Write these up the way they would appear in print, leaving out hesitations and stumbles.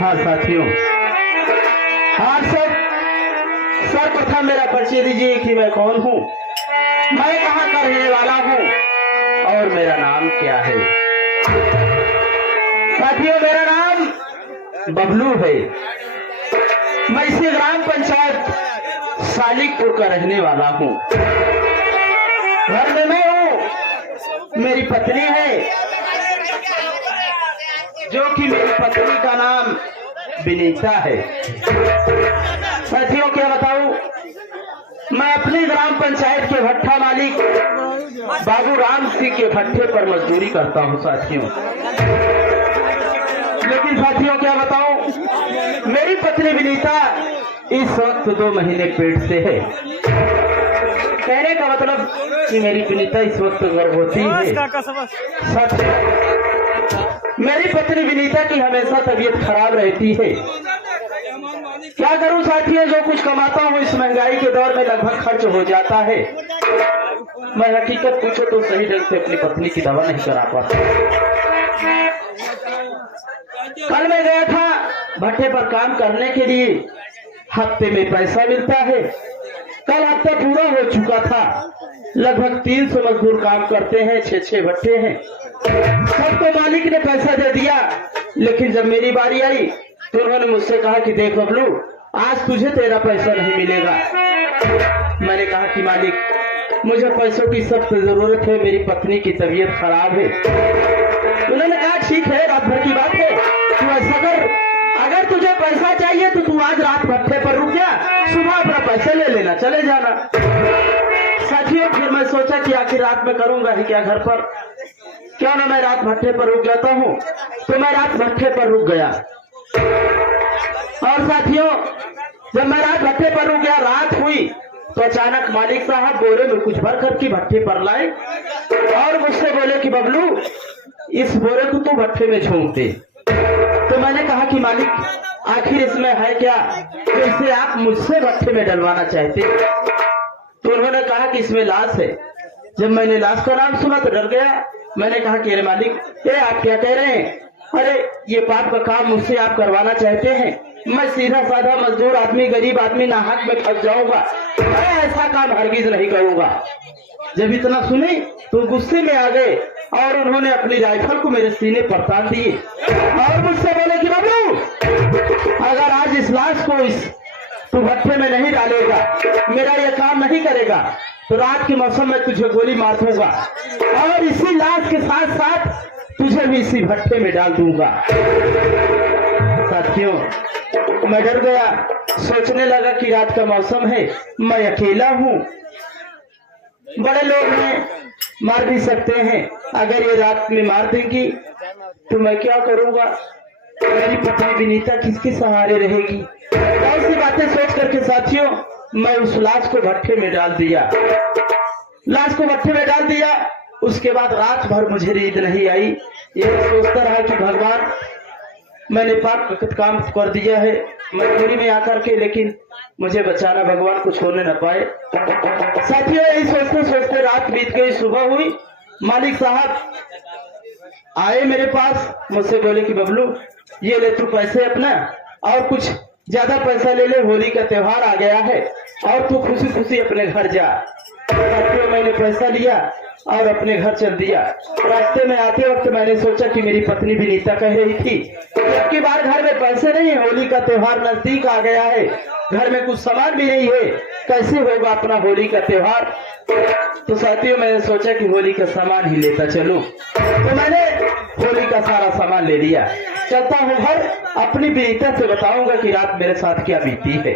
हाँ साथियों, हाँ सर्वप्रथम मेरा परिचय दीजिए कि मैं कौन हूँ, मैं कहाँ का रहने वाला हूँ और मेरा नाम क्या है। साथियों, मेरा नाम बबलू है। मैं इसी ग्राम पंचायत सालिकपुर का रहने वाला हूँ। घर में मैं हूँ, मेरी पत्नी है, जो कि मेरी पत्नी का नाम विनीता है। साथियों, क्या बताऊं, मैं अपने ग्राम पंचायत के भट्ठा मालिक बाबू राम सिंह के भट्ठे पर मजदूरी करता हूं साथियों। लेकिन साथियों, क्या बताऊं, मेरी पत्नी विनीता इस वक्त 2 महीने पेट से है। कहने का मतलब कि मेरी विनीता इस वक्त गर्भवती है। सच, मेरी पत्नी विनीता की हमेशा तबीयत खराब रहती है। क्या करूं साथियों, जो कुछ कमाता हूं इस महंगाई के दौर में लगभग खर्च हो जाता है। मैं हकीकत पूछो तो सही ढंग से अपनी पत्नी की दवा नहीं करा पाता। कल मैं गया था भट्ठे पर काम करने के लिए, हफ्ते में पैसा मिलता है। कल हफ्ता पूरा हो चुका था, लगभग 300 मजदूर काम करते हैं, 6-6 भट्ठे हैं। सबको मालिक ने पैसा दे दिया, लेकिन जब मेरी बारी आई तो उन्होंने मुझसे कहा कि देख बबलू, आज तुझे तेरा पैसा नहीं मिलेगा। मैंने कहा कि मालिक, मुझे पैसों की सख्त जरूरत है, मेरी पत्नी की तबीयत खराब है। उन्होंने कहा ठीक है, रात भर की बात है, तू ऐसा कर, अगर तुझे पैसा चाहिए तो तू आज रात भट्ठे पर रुक जा, सुबह अपना पैसा ले लेना, चले जाना। साथियों, फिर मैं सोचा कि आखिर रात में करूंगा ही क्या घर पर, क्यों ना मैं रात भट्ठे पर रुक जाता हूँ। तो मैं रात भट्ठे पर रुक गया। और साथियों, जब मैं रात भट्ठे पर रुक गया, रात हुई तो अचानक मालिक साहब बोरे में कुछ भर कर के भट्ठे पर लाए और मुझसे बोले कि बबलू, इस बोरे को तू भट्ठे में झोंक दे। तो मैंने कहा कि मालिक, आखिर इसमें है क्या तो इसे आप मुझसे भट्ठे में डलवाना चाहते। तो उन्होंने कहा कि इसमें लाश है। जब मैंने लाश का नाम सुना तो डर गया। मैंने कहा कि अरे मालिक, ये आप क्या कह रहे हैं? अरे ये पाप का काम मुझसे आप करवाना चाहते हैं? मैं सीधा साधा मजदूर आदमी, गरीब आदमी नाहक में फंस जाऊंगा, मैं ऐसा काम हरगिज नहीं करूंगा। जब इतना सुने तो गुस्से में आ गए और उन्होंने अपनी राइफल को मेरे सीने पर तान दिए और मुझसे बोले कि बबलू, अगर आज इस लाश को इस तू भट्ठे में नहीं डालेगा, मेरा यह काम नहीं करेगा, तो रात के मौसम में तुझे गोली मार दूंगा और इसी लाश के साथ साथ तुझे भी इसी भट्ठे में डाल दूंगा। साथियों, मैं डर गया, सोचने लगा कि रात का मौसम है, मैं अकेला हूँ, बड़े लोग हैं, मार भी सकते हैं, अगर ये रात में मार देंगी तो मैं क्या करूँगा, मेरी पत्नी विनीता किसके सहारे रहेगी। बहुत सी बातें सोच करके साथियों मैं उस लाश को भट्ठे में डाल दिया, लाश को भट्ठे में डाल दिया। उसके बाद रात भर मुझे नींद नहीं आई, ये सोचता रहा कि भगवान मैंने पाप काम कर दिया है मजबूरी में आकर के, लेकिन मुझे बचाना भगवान, कुछ होने न पाए। साथियों यही सोचते सोचते रात बीत गई, सुबह हुई, मालिक साहब आए मेरे पास, मुझसे बोले कि बबलू ये ले तू पैसे अपना और कुछ ज्यादा पैसा ले ले, होली का त्योहार आ गया है और तू खुशी खुशी अपने घर जा। साथियों मैंने पैसा लिया और अपने घर चल दिया। रास्ते में आते वक्त मैंने सोचा कि मेरी पत्नी विनीता कह रही थी कि अब की बार घर में पैसे नहीं है, होली का त्योहार नजदीक आ गया है, घर में कुछ सामान भी नहीं है, कैसे होगा अपना होली का त्योहार। तो साथियों मैंने सोचा कि होली का सामान ही लेता चलूं, तो मैंने होली का सारा सामान ले लिया। चलता हूँ घर, अपनी विनीता से बताऊंगा कि रात मेरे साथ क्या बीती है।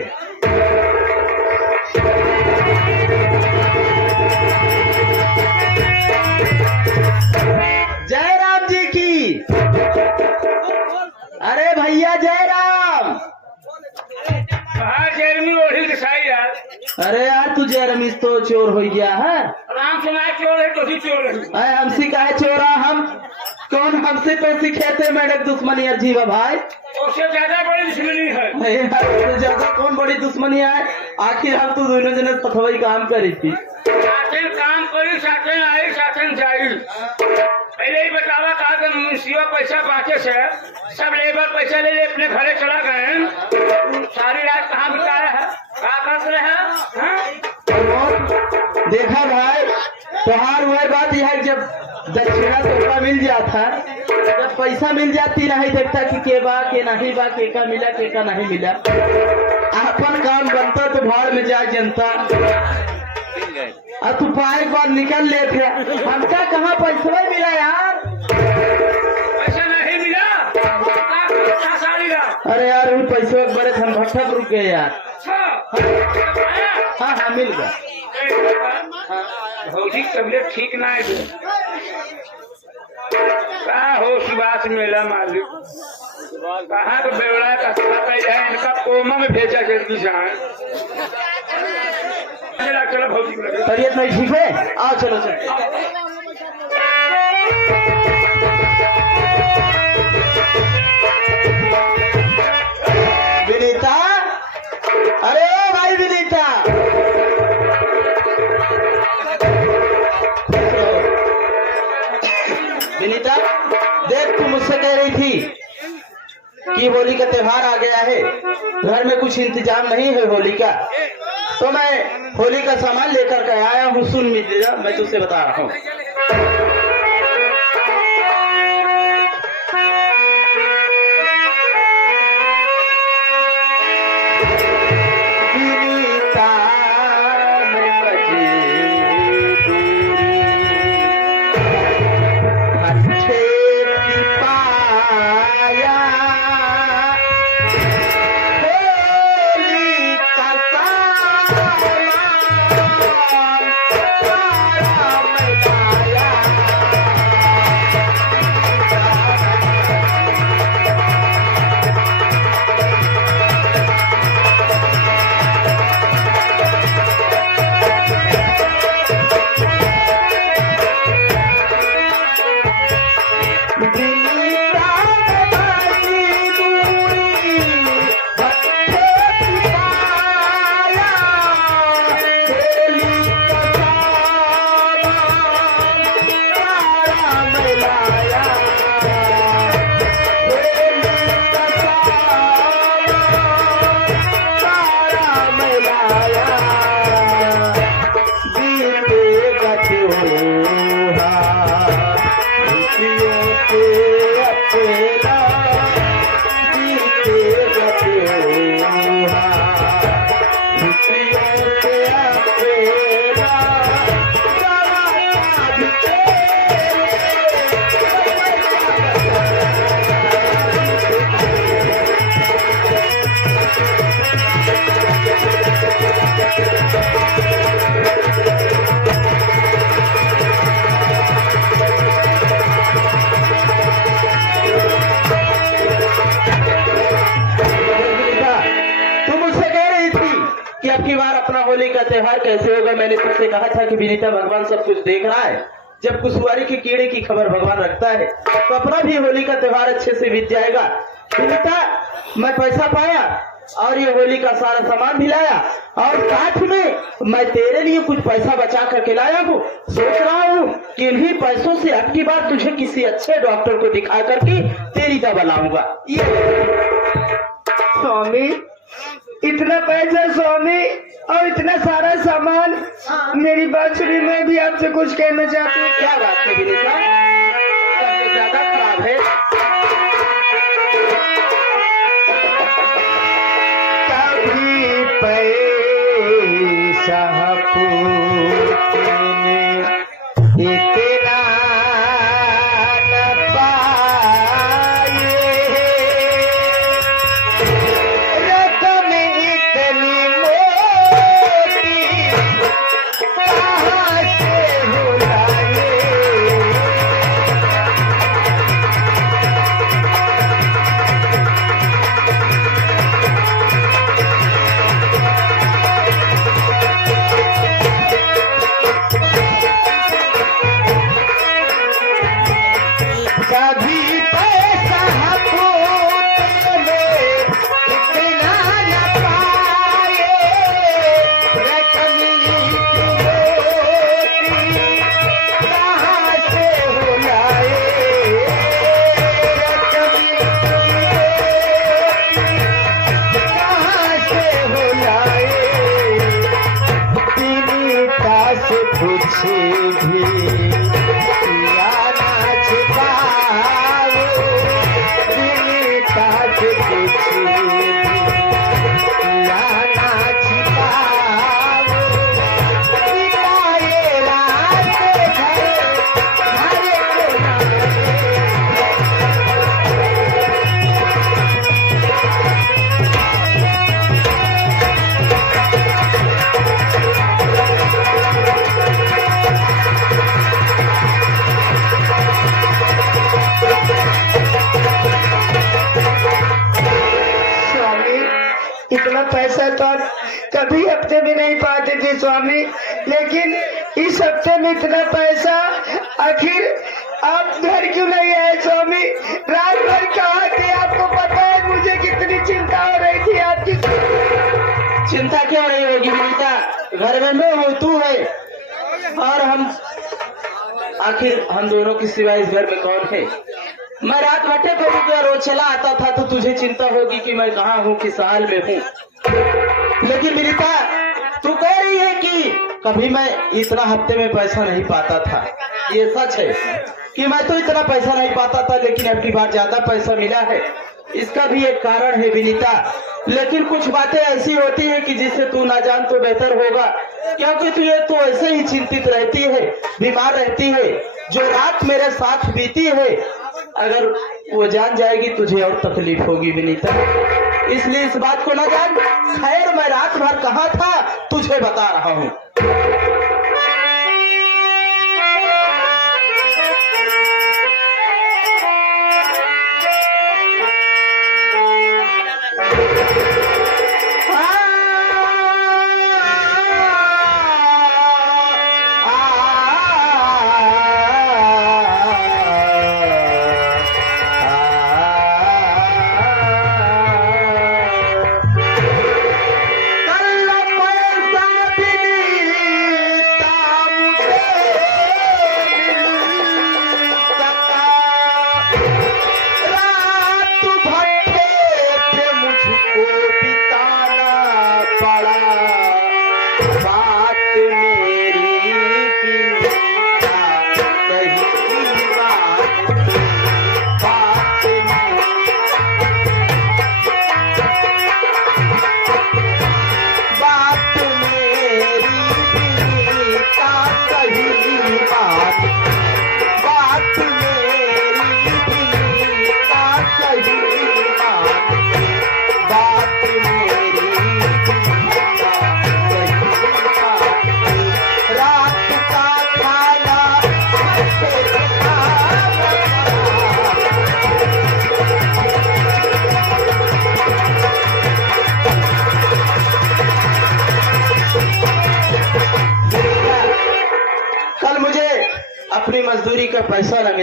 जय राम जी की, अरे भैया जय राम। यार अरे यार तू जय रमीश तो चोर हो गया है, राम सुना चोर है तो चोर है। हमसे काहे चोरा, हम कौन हमसे तो सिखाते मैडम दुश्मनी है जीवा भाई, उससे ज्यादा बड़ी दुश्मनी है। उससे ज्यादा कौन बड़ी दुश्मनी है, आखिर हम तो दोनों जने पथवई काम करी थी, साथन काम करी, साथन आई साथन जाई। पहले ही बतावा कहा कि मुंशिया पैसा बांटे से सब लेबर पैसा ले ले अपने घरे चला गए, सारी रात कहाँ बिताया है, क्या कर रहे हैं। देखा भाई त्योहार हुआ बात यह है, जब दक्षिणा तोहफा मिल जाता, जब पैसा मिल जाती नहीं देखता कि के बा के नहीं बा, के का मिला के का नहीं मिला, अपन काम बनता तो भाड़ में जाए जनता, और तू पाए बाद निकल ले थे, हमका कहाँ पैसा मिला यार, पैसा नहीं मिला, सारी रात। अरे यार वो पैसे बड़े हम भट्ठा पर रुक गए यार। हाँ हाँ मिल गया, भौतिक तबियत ठीक ना है, क्या हो सुभाष मेला मालिक, कहाँ तो बेवड़ा का है, इनका कोमा में भेजा जल्दी से। चलो भौतिक तबियत नहीं ठीक है, आओ चलो चलो। विनीता, अरे ओ भाई विनीता, विनीता देख तू मुझसे कह रही थी कि होली का त्योहार आ गया है, घर में कुछ इंतजाम नहीं है होली का, तो मैं होली का सामान लेकर के आया हूँ, सुन मित्र मैं तुझसे बता रहा हूँ। कि अब की बार अपना होली का त्योहार कैसे होगा। मैंने तुझसे कहा था कि विनीता भगवान सब कुछ देख रहा है, जब कुशवारी के कीड़े की खबर भगवान रखता है तो अपना भी होली का त्योहार अच्छे से बीत जाएगा। विनीता, मैं पैसा पाया और ये होली का सारा सामान भी लाया और साथ में मैं तेरे लिए कुछ पैसा बचा करके लाया हूँ। सोच रहा हूँ कि इन्हीं पैसों से अब की बार तुझे किसी अच्छे डॉक्टर को दिखा करके तेरी दवा लाऊंगा। स्वामी, इतना पैसा स्वामी और इतना सारा सामान, मेरी बात सुनिए, मैं भी आपसे कुछ कहना चाहती हूँ। क्या बात है विनीता, सबसे ज्यादा खराब है। कभी पैसा पूछने इतना न पाए, रकम इतनी मोटी कहाँ से बुलाए। कभी पैसा पूछने इतना न पाए, रकम इतनी मोटी कहाँ से बुलाए, रकम इतनी मोटी कहाँ से बुलाए। विनीता से पूछे भी या ना छिपाओ, विनीता से पूछे भी या ना छिपाओ, बिताए रात घर को ना। स्वामी, इतना पैसा तो आप कभी हफ्ते में नहीं पाते थे स्वामी, लेकिन इस हफ्ते में इतना पैसा, आखिर आप घर क्यों नहीं आए स्वामी? रात भर कहाँ थे? आपको पता है मुझे कितनी चिंता हो रही थी आपकी। चिंता क्यों नहीं होगी विनीता, घर में मैं हूँ, तू है और हम, आखिर हम दोनों के सिवा इस घर में कौन है। मैं रात भट्टे पर रुक रोज चला आता था तो तुझे चिंता होगी कि मैं कहाँ हूँ, किस हाल में हूँ। लेकिन विनीता, तू कह रही है कि कभी मैं इतना हफ्ते में पैसा नहीं पाता था। ये सच है कि मैं तो इतना पैसा नहीं पाता था, लेकिन अब की बार ज्यादा पैसा मिला है। इसका भी एक कारण है विनीता, लेकिन कुछ बातें ऐसी होती है कि जिससे तू ना जान तो बेहतर होगा, क्योंकि तू ये तो ऐसे ही चिंतित रहती है, बीमार रहती है। जो रात मेरे साथ बीती है, अगर वो जान जाएगी तुझे और तकलीफ होगी विनीता, इसलिए इस बात को ना जान। खैर, मैं रात भर कहाँ था तुझे बता रहा हूँ।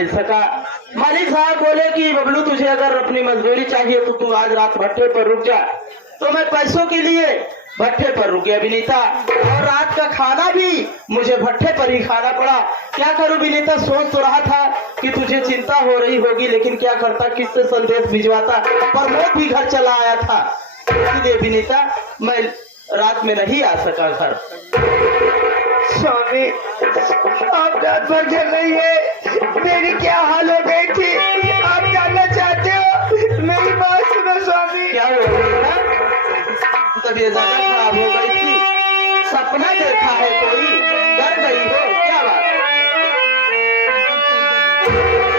मिल सका। मालिक साहब बोले कि बबलू तुझे अगर अपनी मजदूरी चाहिए तो तू आज रात भट्टे पर रुक जा। तो मैं पैसों के लिए भट्टे पर रुक गया विनीता, और रात का खाना भी मुझे भट्टे पर ही खाना पड़ा। क्या करूं विनीता, सोच तो रहा था कि तुझे चिंता हो रही होगी, लेकिन क्या करता, किससे संदेश भिजवाता। प्रमोद भी घर चला आया था, इसलिए विनीता मैं रात में नहीं आ सका घर। स्वामी आप रात भर घर नहीं है, मेरी क्या हाल हो गई थी आप जानना चाहते हो? मेरी बात सुनो स्वामी। क्या हो गया? तबीयत ज्यादा खराब हो गई थी, सपना देखा है कोई, डर गई हो, क्या बात?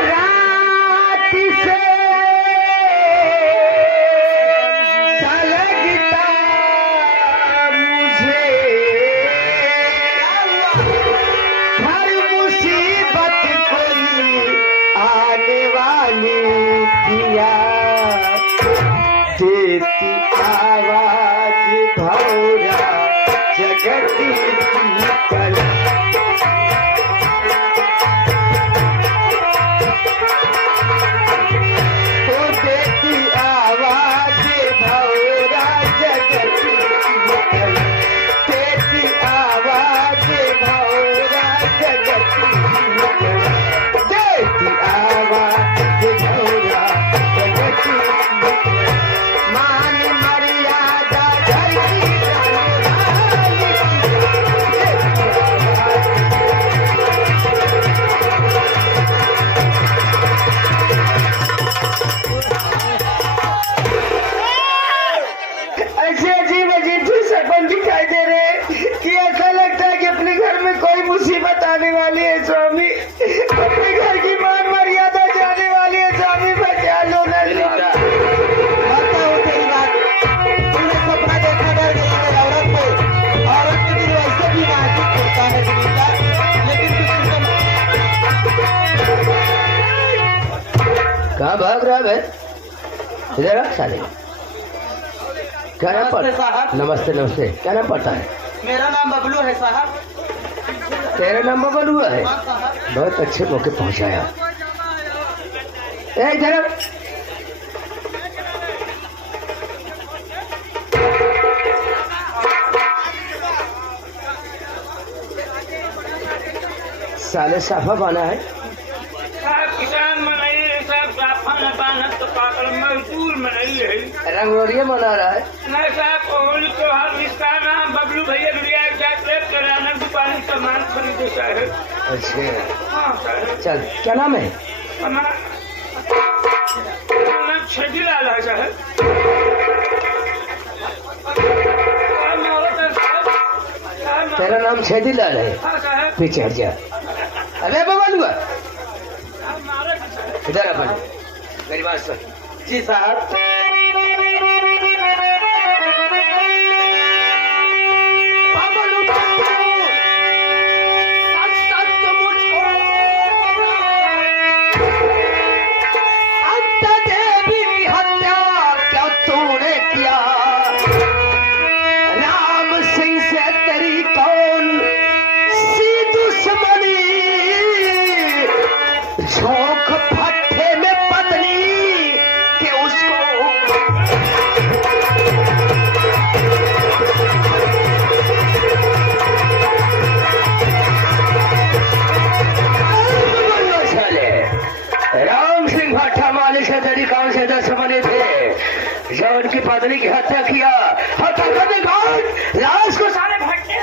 रात से लगता मुझे हर मुसीबत कोई आने वाली किया देती आवाज भौरा जगत की कला। तो देती आवाज भौरा जगत की कला, देती आवाज भौरा जगत की कला, देती आवाज भौरा जगत की कला। मान मर्यादा धरती ऐसे अजीब अजीब से सपन दिखाई दे रहे हैं कि ऐसा लगता है कि अपने घर में कोई मुसीबत आने वाली है स्वामी, अपने घर की मान मर्यादा जाने वाली है स्वामी। बचा लो ना विनीता, मानता हूँ तेरी बात, तूने सपना देखा डर गई है औरत को, औरत के दिल वैसे भी नाजुक होता है विनीता, लेकिन कहाँ भाग रहा है? इधर आ साले। क्या नाम नमस्ते साहब। नमस्ते नमस्ते, क्या नाम पड़ता है? मेरा नाम बबलू है साहब। तेरा नाम बबलू है? हाँ साहब। बहुत अच्छे मौके पहुंचाया। ए इधर आ। साले साफा बना है। किसान मनाई सब साफा न बानत तो पागल मजदूर मनाई है। रंगोलिया मना रहा है। मैं साहब होली त्योहार इसका नाम बबलू भैया भैया चॉकलेट किराना दुकान सामान खरीदे है। अच्छा हाँ सर। चल, क्या नाम है? हमारा नाम छेदी लाल है साहब। तेरा नाम छेदी लाल है? हाँ साहब। पीछे हट जा। अबे बबलू इधर अपन मेरी बात सुन। जी साहब। झोंक भट्टे में पत्नी के उसको राम सिंह भट्टा मालिक से तेरी कौन से 10 बने थे जो उनकी पत्नी की हत्या किया, हत्या करने के बाद लाश को सारे भट्टे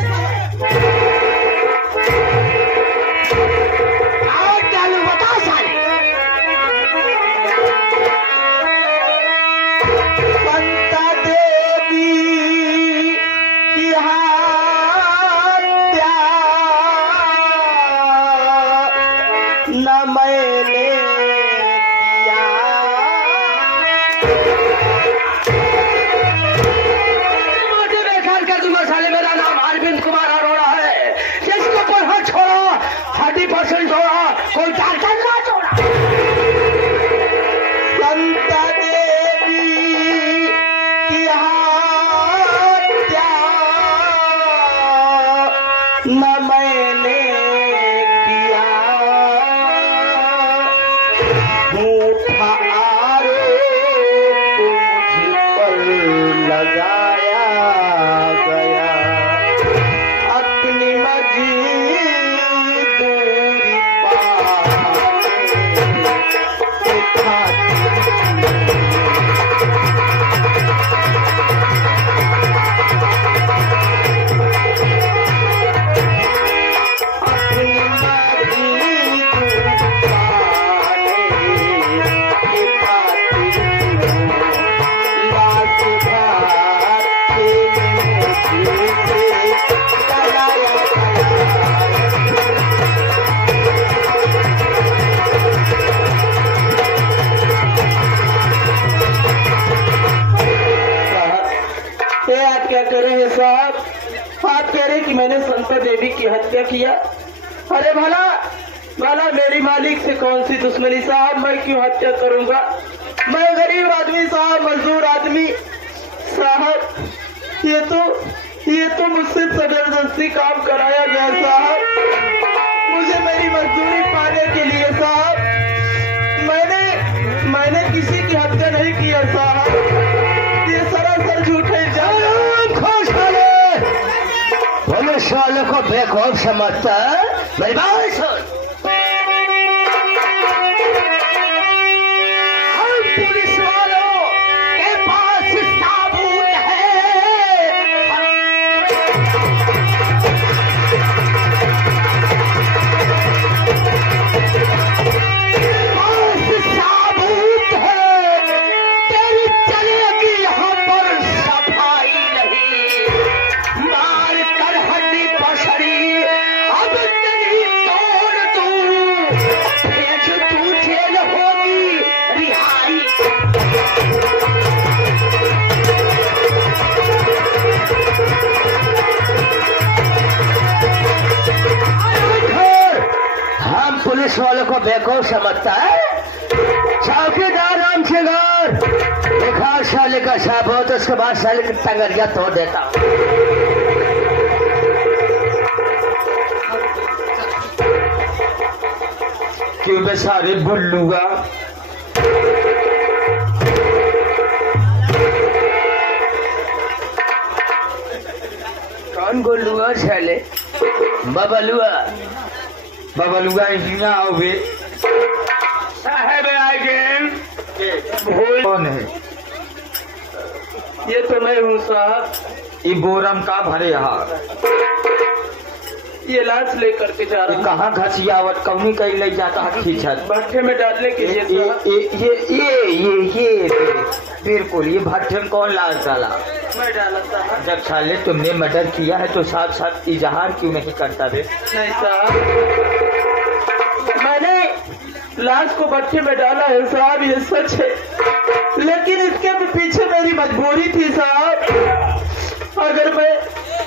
मेरा नाम अरविंद कुमार अरोड़ा है। ये आप क्या कह रहे हैं साहब? आप कह रहे हैं कि मैंने संता देवी की हत्या किया? अरे भला भला मेरी मालिक से कौन सी दुश्मनी साहब, मैं क्यों हत्या करूंगा? मैं गरीब आदमी साहब, मजदूर आदमी साहब। ये तो मुझसे जबरदस्ती काम कराया गया साहब। मुझे मेरी मजदूरी पाने के लिए साहब, मैंने किसी की हत्या नहीं किया साहब। ये सरासर झूठे खुश पुलिस वालों को बेखौफ समझता है। मेरी बात सुन, हम पुलिस वालों के पास साबुत है। पास साबुत है, तेरी चलेगी यहाँ पर सफाई नहीं। मार कर हड्डी पसड़ी अब तेरी तोड़ दूं, भेज तू जेल होगी रिहाई। हम पुलिस वालों को बेवकूफ समझता है। चौकीदार राम सिंगार लिखा साले का साबुत, उसके बाद साले की टंगरिया तोड़ देता हूं। क्यों बेचारे बुल्लूगा? कौन गोलुआ साले? बबलुआ बबलूगा इंजीनियर होवे। साहब आगे कौन है? ये तो मैं हूँ साहब। ये बोरम का भरे यहाँ ये लाश लेकर के जा रहा हूँ। कहाँ घसियावट कौनी कहीं ले जाता है खींचत? भट्टे में डालने के लिए साहब। ये बिल्कुल ये भट्टे में कौन लाश डाला? मैं डाला साहब। जब साले तुमने मर्डर किया है तो साथ साथ इजहार क्यों नहीं करता बे? नहीं साहब, मैंने लाश को भट्टे में डाला है साहब, ये सच है। लेकिन इसके भी पीछे मेरी मजबूरी थी साहब।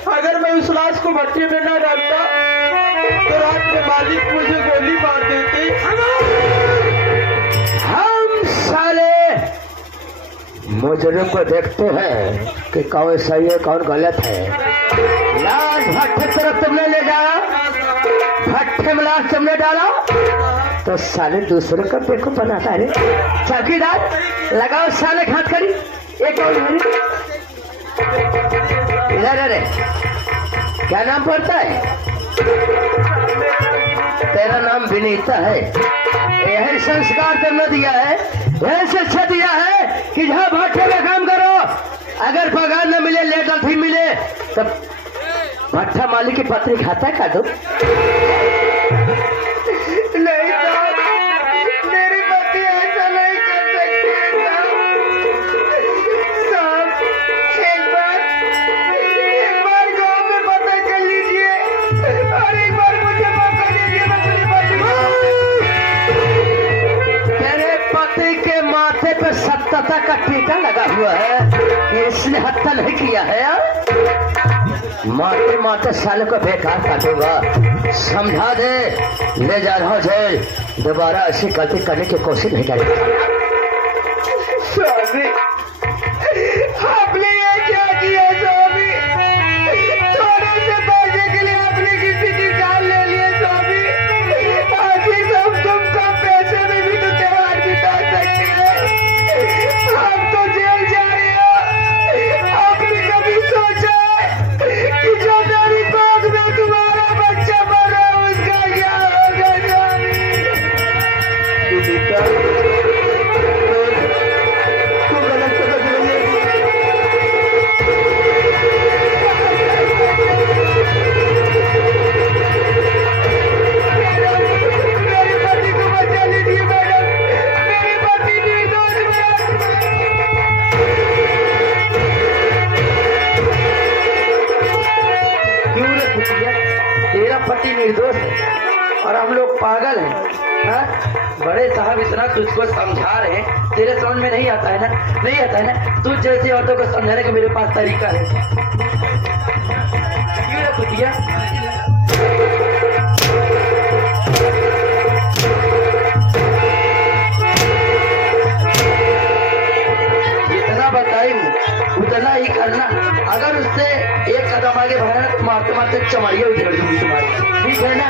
अगर मैं उस लाश को भट्टे में न डालता तो रात में मालिक मुझे गोली मार देते। हम साले मुजरिम को देखते हैं कि कौन सही है कौन गलत है। लाश भट्टे तरफ तुमने ले जाया, भट्टे में लाश तुमने डाला तो साले दूसरे का बेवकूफ बनाता है। चौकीदार लगाओ साले घात करी। एक और इधर अरे क्या नाम पड़ता है? तेरा नाम विनीता है। यही संस्कार तुमने दिया है, यही शिक्षा दिया है कि जहाँ भट्टे में काम करो, अगर पगार न मिले लेटर भी मिले तब भट्टा मालिक की पत्नी खाता है काटो। नहीं साहब, मेरी पत्नी ऐसा नहीं कर सकती साहब। एक बार गांव में पता कर लीजिए और एक बार मुझे मौका दीजिए। मैं अपनी पत्नी तेरे पति के माथे पे सत्यता का टीका लगा हुआ है कि इसने हत्या नहीं किया है। माथे माथे साले को बेकार काटूंगा, समझा दे, ले जा रहा हूं जेल। दोबारा ऐसी गलती करने की कोशिश नहीं करेगा। स्वामी, आपने ये क्या किया स्वामी? थोड़े से पैसे के लिए आपने किसी की जान ले ली है स्वामी। आखिर सब तुम कम पैसे में भी तो त्योहार बिता सकते हैं। आप तो जेल जा रहे हो। आपने कभी सोचा है कि जो मेरी गोद में तुम्हारा बच्चा मर रहा है उसका क्या होगा स्वामी? तू गलत समझ रही है। मेरी पति को बचा लीजिए मैडम, मेरी पति निर्दोष क्यों रे कुतिया, तेरा पति निर्दोष है और हम लोग पागल हैं। हाँ? बड़े साहब इतना तुझको समझा रहे हैं, तेरे समझ में नहीं आता है ना? नहीं आता है ना? तू जैसे औरतों को समझाने का मेरे पास तरीका है। क्यों रे कुतिया? जितना बताई उतना ही करना। अगर उससे एक कदम आगे बढ़ाना तो मारते मारते चमड़िया उधेड़ दूंगी तुम्हारी। ठीक है ना?